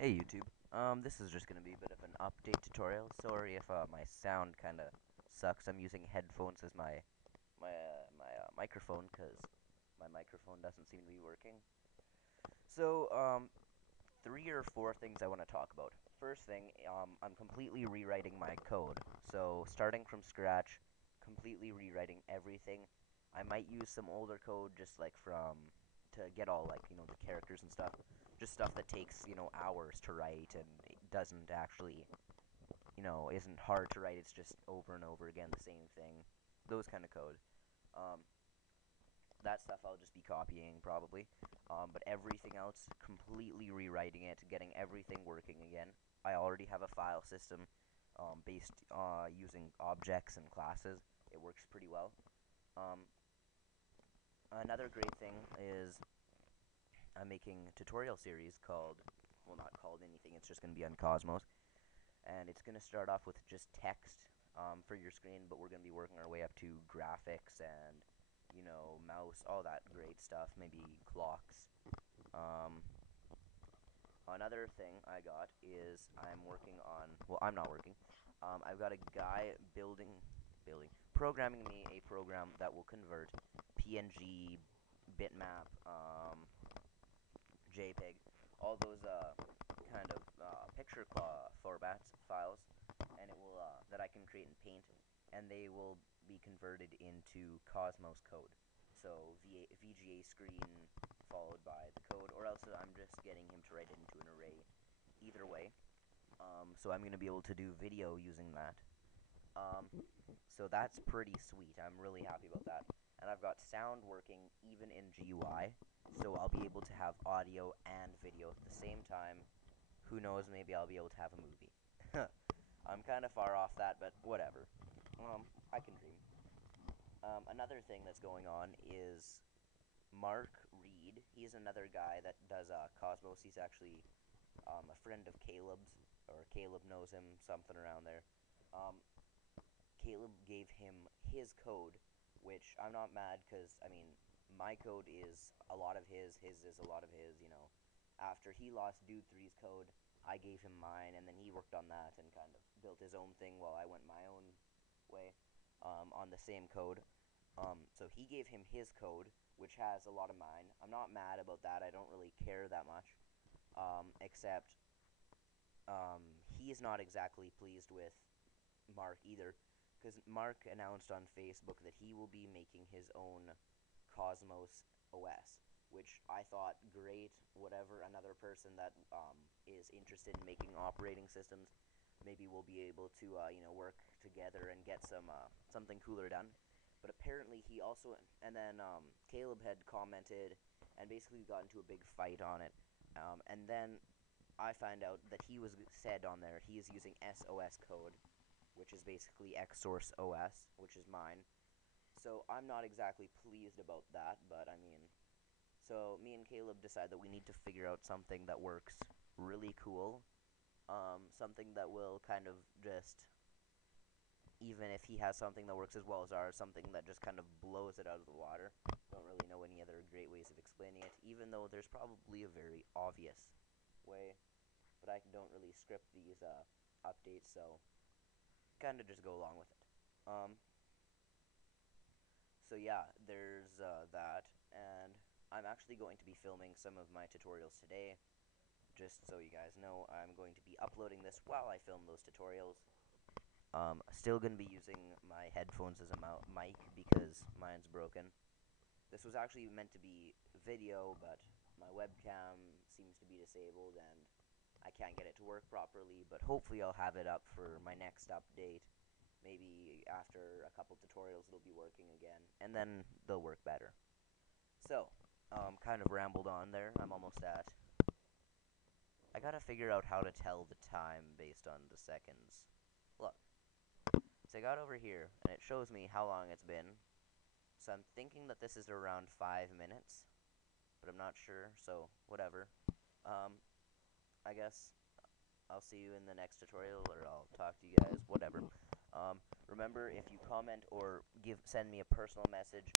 Hey YouTube, this is just gonna be a bit of an update tutorial. Sorry if my sound kind of sucks. I'm using headphones as my microphone because my microphone doesn't seem to be working. So, three or four things I want to talk about. First thing, I'm completely rewriting my code. So, starting from scratch, completely rewriting everything. I might use some older code just like from to get all like, the characters and stuff. Just stuff that takes, hours to write and it doesn't actually, isn't hard to write. It's just over and over again the same thing. Those kind of code. Um, that stuff I'll just be copying probably. But everything else, completely rewriting it, getting everything working again. I already have a file system based using objects and classes. It works pretty well. Um, Another great thing is I'm making a tutorial series called, well, not called anything, it's just going to be on Cosmos. And it's going to start off with just text for your screen, but we're going to be working our way up to graphics and, mouse, all that great stuff, maybe clocks. Um, Another thing I got is I'm working on, well, I'm not working. I've got a guy programming me a program that will convert PNG, bitmap, JPEG, all those kind of picture formats files, and it will that I can create in Paint, and they will be converted into Cosmos code. So VGA screen followed by the code, or else I'm just getting him to write it into an array. Either way, so I'm going to be able to do video using that. Um, so that's pretty sweet. I'm really happy about that. And I've got sound working even in GUI, so I'll be able to have audio and video at the same time. Who knows, maybe I'll be able to have a movie. I'm kind of far off that, but whatever. I can dream. Another thing that's going on is Mark Reed. He's another guy that does Cosmos. He's actually a friend of Caleb's, or Caleb knows him, something around there. Um, Caleb gave him his code, which I'm not mad because, I mean, my code is a lot of his is a lot of his. After he lost Dude 3's code, I gave him mine, and then he worked on that and kind of built his own thing while I went my own way on the same code. So he gave him his code, which has a lot of mine. I'm not mad about that. I don't really care that much, except he's not exactly pleased with Mark either, because Mark announced on Facebook that he will be making his own Cosmos OS, which I thought great. Whatever, another person that is interested in making operating systems, maybe we'll be able to work together and get something cooler done. But apparently he also, and then Caleb had commented and basically got into a big fight on it, and then I find out that he was said on there he is using SOS code, which is basically XSource OS, which is mine. So I'm not exactly pleased about that, but I mean, so me and Caleb decide that we need to figure out something that works really cool, something that will kind of just, even if he has something that works as well as ours, something that just kind of blows it out of the water. Don't really know any other great ways of explaining it, even though there's probably a very obvious way, but I don't really script these updates, so kind of just go along with it. Um, so yeah, there's that, and I'm actually going to be filming some of my tutorials today. Just so you guys know, I'm going to be uploading this while I film those tutorials. Still going to be using my headphones as a mic because mine's broken. This was actually meant to be video, but my webcam seems to be disabled and I can't get it to work properly, but hopefully I'll have it up for my next update. Maybe after a couple tutorials it'll be working again, and then they'll work better. So, kind of rambled on there. I'm almost at... I gotta figure out how to tell the time based on the seconds. Look, so I got over here, and it shows me how long it's been. So I'm thinking that this is around 5 minutes, but I'm not sure, so whatever. I guess I'll see you in the next tutorial, or I'll talk to you guys, whatever. Remember, if you comment or send me a personal message,